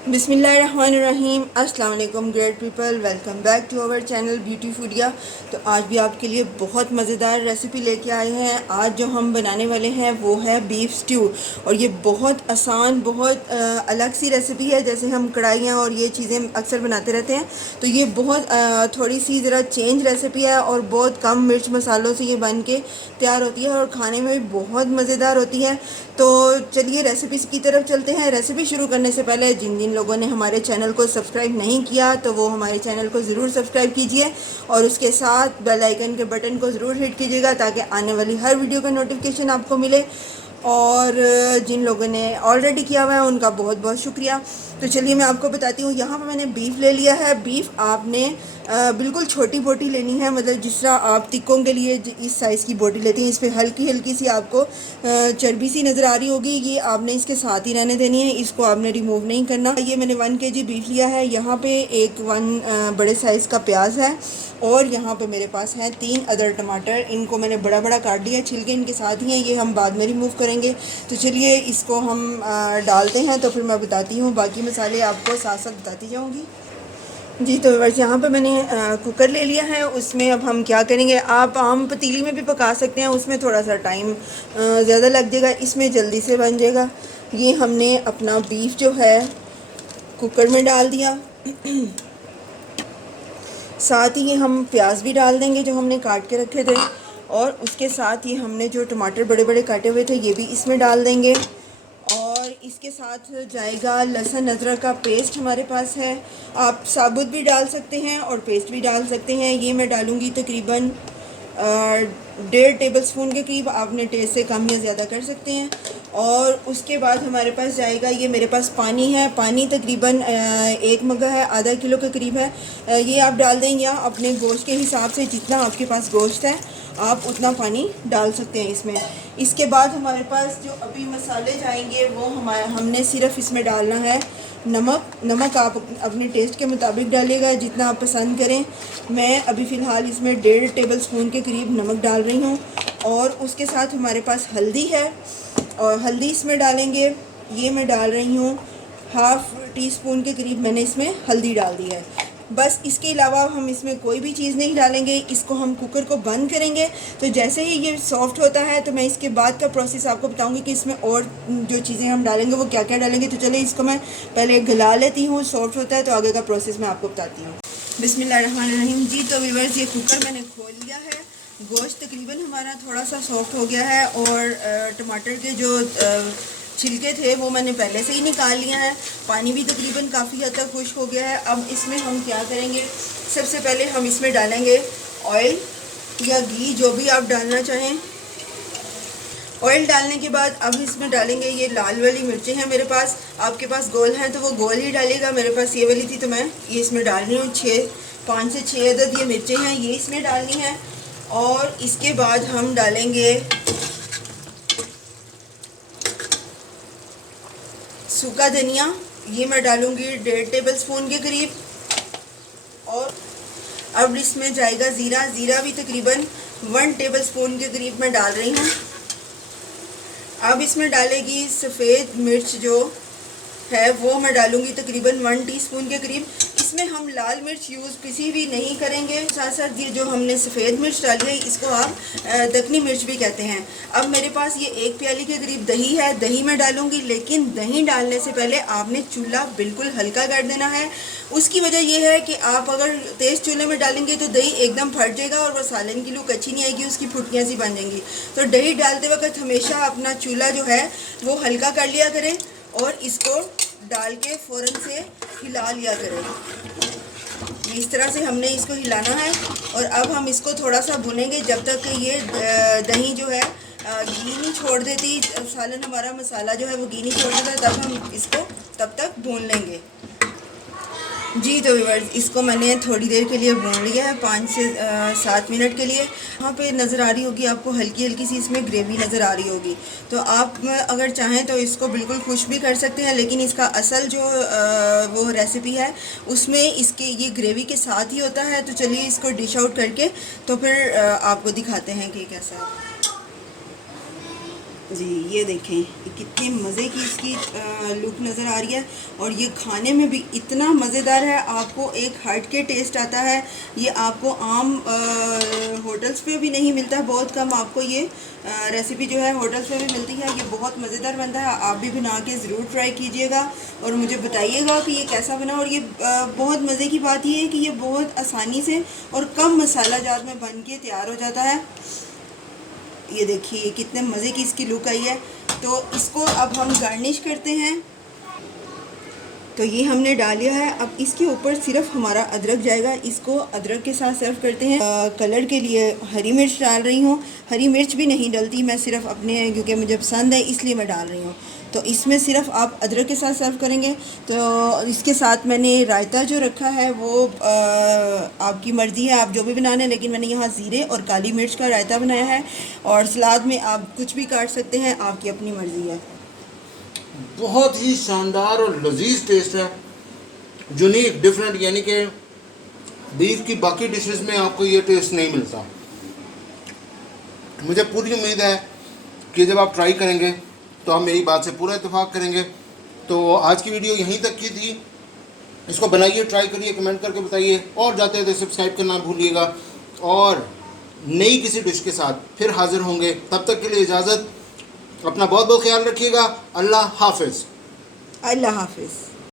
बिस्मिल्लाहिर्रहमानिर्रहीम। अस्सलाम वालेकुम great people, welcome back to our channel Beauty Foodia. तो आज भी आपके लिए बहुत मज़ेदार रेसिपी लेके आए हैं। आज जो हम बनाने वाले हैं वो है बीफ स्ट्यू, और ये बहुत आसान, बहुत अलग सी रेसिपी है। जैसे हम कढ़ाइयाँ और ये चीज़ें अक्सर बनाते रहते हैं, तो ये बहुत थोड़ी सी ज़रा चेंज रेसिपी है और बहुत कम मिर्च मसालों से ये बन के तैयार होती है और खाने में भी बहुत मज़ेदार होती है। तो चलिए रेसिपी की तरफ चलते हैं। रेसिपी शुरू करने से पहले जिन जिन लोगों ने हमारे चैनल को सब्सक्राइब नहीं किया तो वो हमारे चैनल को ज़रूर सब्सक्राइब कीजिए और उसके साथ बेल आइकन के बटन को ज़रूर हिट कीजिएगा ताकि आने वाली हर वीडियो का नोटिफिकेशन आपको मिले। और जिन लोगों ने ऑलरेडी किया हुआ है उनका बहुत बहुत शुक्रिया। तो चलिए मैं आपको बताती हूँ। यहाँ पर मैंने बीफ ले लिया है। बीफ आपने बिल्कुल छोटी बोटी लेनी है, मतलब जिस तरह आप टिक्कों के लिए इस साइज़ की बोटी लेती हैं। इस पर हल्की हल्की सी आपको चर्बी सी नज़र आ रही होगी, ये आपने इसके साथ ही रहने देनी है, इसको आपने रिमूव नहीं करना। ये मैंने 1 kg बीफ लिया है। यहाँ पे एक बड़े साइज़ का प्याज है और यहाँ पे मेरे पास हैं 3 अदर टमाटर। इनको मैंने बड़ा बड़ा काट दिया, छिलके इनके साथ ही हैं, ये हम बाद में रिमूव करेंगे। तो चलिए इसको हम डालते हैं, तो फिर मैं बताती हूँ, बाकी मसाले आपको साथ साथ बताती जाऊँगी। जी तो व्यूअर्स, यहाँ पे मैंने कुकर ले लिया है। उसमें अब हम क्या करेंगे, आप आम पतीली में भी पका सकते हैं, उसमें थोड़ा सा टाइम ज़्यादा लग जाएगा, इसमें जल्दी से बन जाएगा। ये हमने अपना बीफ जो है कुकर में डाल दिया। साथ ही हम प्याज भी डाल देंगे जो हमने काट के रखे थे, और उसके साथ ही हमने जो टमाटर बड़े बड़े काटे हुए थे ये भी इसमें डाल देंगे। और इसके साथ जाएगा लहसुन अदरक का पेस्ट हमारे पास है। आप साबुत भी डाल सकते हैं और पेस्ट भी डाल सकते हैं। ये मैं डालूँगी तकरीबन 1.5 टेबल स्पून के करीब। आपने टेस्ट से कम या ज़्यादा कर सकते हैं। और उसके बाद हमारे पास जाएगा, ये मेरे पास पानी है। पानी तकरीबन 1 मग्गा है, आधा किलो के करीब है। ये आप डाल दें या अपने गोश्त के हिसाब से, जितना आपके पास गोश्त है आप उतना पानी डाल सकते हैं इसमें। इसके बाद हमारे पास जो अभी मसाले जाएंगे वो हमने सिर्फ इसमें डालना है नमक। नमक आप अपने टेस्ट के मुताबिक डालिएगा, जितना आप पसंद करें। मैं अभी फ़िलहाल इसमें 1.5 टेबल स्पून के करीब नमक डाल रही हूँ। और उसके साथ हमारे पास हल्दी है, और हल्दी इसमें डालेंगे। ये मैं डाल रही हूँ 1/2 टीस्पून के करीब, मैंने इसमें हल्दी डाल दी है। बस इसके अलावा हम इसमें कोई भी चीज़ नहीं डालेंगे। इसको हम कुकर को बंद करेंगे। तो जैसे ही ये सॉफ्ट होता है तो मैं इसके बाद का प्रोसेस आपको बताऊंगी कि इसमें और जो चीज़ें हम डालेंगे वो क्या क्या डालेंगे। तो चलिए इसको मैं पहले गला लेती हूँ, सॉफ्ट होता है तो आगे का प्रोसेस मैं आपको बताती हूँ। बिस्मिल्लाहिर्रहमानिर्रहीम। जी तो व्यूअर्स, ये कुकर मैंने खोल लिया है। गोश्त तकरीबन हमारा थोड़ा सा सॉफ्ट हो गया है, और टमाटर के जो छिलके थे वो मैंने पहले से ही निकाल लिया है। पानी भी तकरीबन काफ़ी हद तक खुश्क हो गया है। अब इसमें हम क्या करेंगे, सबसे पहले हम इसमें डालेंगे ऑयल या घी, जो भी आप डालना चाहें। ऑयल डालने के बाद अब इसमें डालेंगे, ये लाल वाली मिर्चें हैं मेरे पास। आपके पास गोल हैं तो वो गोल ही डालिएगा, मेरे पास ये वाली थी तो मैं ये इसमें डाल रही हूँ। 5 से 6 अदद ये मिर्चें हैं, ये इसमें डालनी है। और इसके बाद हम डालेंगे सूखा धनिया, ये मैं डालूँगी 1.5 टेबल स्पून के करीब। और अब इसमें जाएगा ज़ीरा। ज़ीरा भी तकरीबन 1 टेबल स्पून के करीब मैं डाल रही हूँ। अब इसमें डालेगी सफ़ेद मिर्च जो है वो मैं डालूँगी तकरीबन 1 टीस्पून के करीब। इसमें हम लाल मिर्च यूज़ किसी भी नहीं करेंगे। साथ साथ ये जो हमने सफ़ेद मिर्च डाली है इसको आप दखनी मिर्च भी कहते हैं। अब मेरे पास ये 1 प्याली के करीब दही है, दही मैं डालूँगी। लेकिन दही डालने से पहले आपने चूल्हा बिल्कुल हल्का कर देना है। उसकी वजह यह है कि आप अगर तेज़ चूल्हे में डालेंगे तो दही एकदम फट जाएगा और वह सालन की लुक अच्छी नहीं आएगी, उसकी फुटकियाँ सी बन जाएंगी। तो दही डालते वक्त हमेशा अपना चूल्हा जो है वो हल्का कर लिया करें और इसको डाल के फ़ौरन से हिला लिया करें। इस तरह से हमने इसको हिलाना है। और अब हम इसको थोड़ा सा भुनेंगे जब तक कि ये दही जो है घी नहीं छोड़ देती। सालन हमारा मसाला जो है वो घी नहीं छोड़ देता, तब हम इसको तब तक भून लेंगे। जी तो व्यूअर्स, इसको मैंने थोड़ी देर के लिए भून लिया है, 5 से 7 मिनट के लिए। यहाँ पे नज़र आ रही होगी आपको हल्की हल्की सी इसमें ग्रेवी नज़र आ रही होगी। तो आप अगर चाहें तो इसको बिल्कुल खुश भी कर सकते हैं, लेकिन इसका असल जो वो रेसिपी है उसमें इसके ये ग्रेवी के साथ ही होता है। तो चलिए इसको डिश आउट करके तो फिर आपको दिखाते हैं कि कैसा है। जी ये देखें, ये कितने मज़े की इसकी लुक नज़र आ रही है और ये खाने में भी इतना मज़ेदार है, आपको एक हट के टेस्ट आता है। ये आपको आम होटल्स पे भी नहीं मिलता है, बहुत कम आपको ये रेसिपी जो है होटल्स पे भी मिलती है। ये बहुत मज़ेदार बनता है, आप भी बना के ज़रूर ट्राई कीजिएगा और मुझे बताइएगा कि ये कैसा बना। और ये बहुत मज़े की बात ये है कि ये बहुत आसानी से और कम मसाला जात में बन के तैयार हो जाता है। ये देखिए कितने मज़े की इसकी लुक आई है। तो इसको अब हम गार्निश करते हैं। तो ये हमने डाल लिया है, अब इसके ऊपर सिर्फ हमारा अदरक जाएगा। इसको अदरक के साथ सर्व करते हैं। कलर के लिए हरी मिर्च डाल रही हूँ, हरी मिर्च भी नहीं डलती, मैं सिर्फ अपने क्योंकि मुझे पसंद है इसलिए मैं डाल रही हूँ। तो इसमें सिर्फ आप अदरक के साथ सर्व करेंगे। तो इसके साथ मैंने रायता जो रखा है वो आपकी मर्ज़ी है, आप जो भी बनाने, लेकिन मैंने यहाँ ज़ीरे और काली मिर्च का रायता बनाया है। और सलाद में आप कुछ भी काट सकते हैं, आपकी अपनी मर्ज़ी है। बहुत ही शानदार और लजीज टेस्ट है, यूनिक डिफरेंट, यानी कि बीफ की बाकी डिशेस में आपको ये टेस्ट नहीं मिलता। मुझे पूरी उम्मीद है कि जब आप ट्राई करेंगे तो हम मेरी बात से पूरा इत्तेफाक करेंगे। तो आज की वीडियो यहीं तक की थी। इसको बनाइए, ट्राई करिए, कमेंट करके बताइए और जाते हैं तो सब्सक्राइब करना ना भूलिएगा। और नई किसी डिश के साथ फिर हाजिर होंगे, तब तक के लिए इजाज़त। अपना बहुत बहुत ख्याल रखिएगा। अल्लाह हाफिज़। अल्लाह हाफिज़।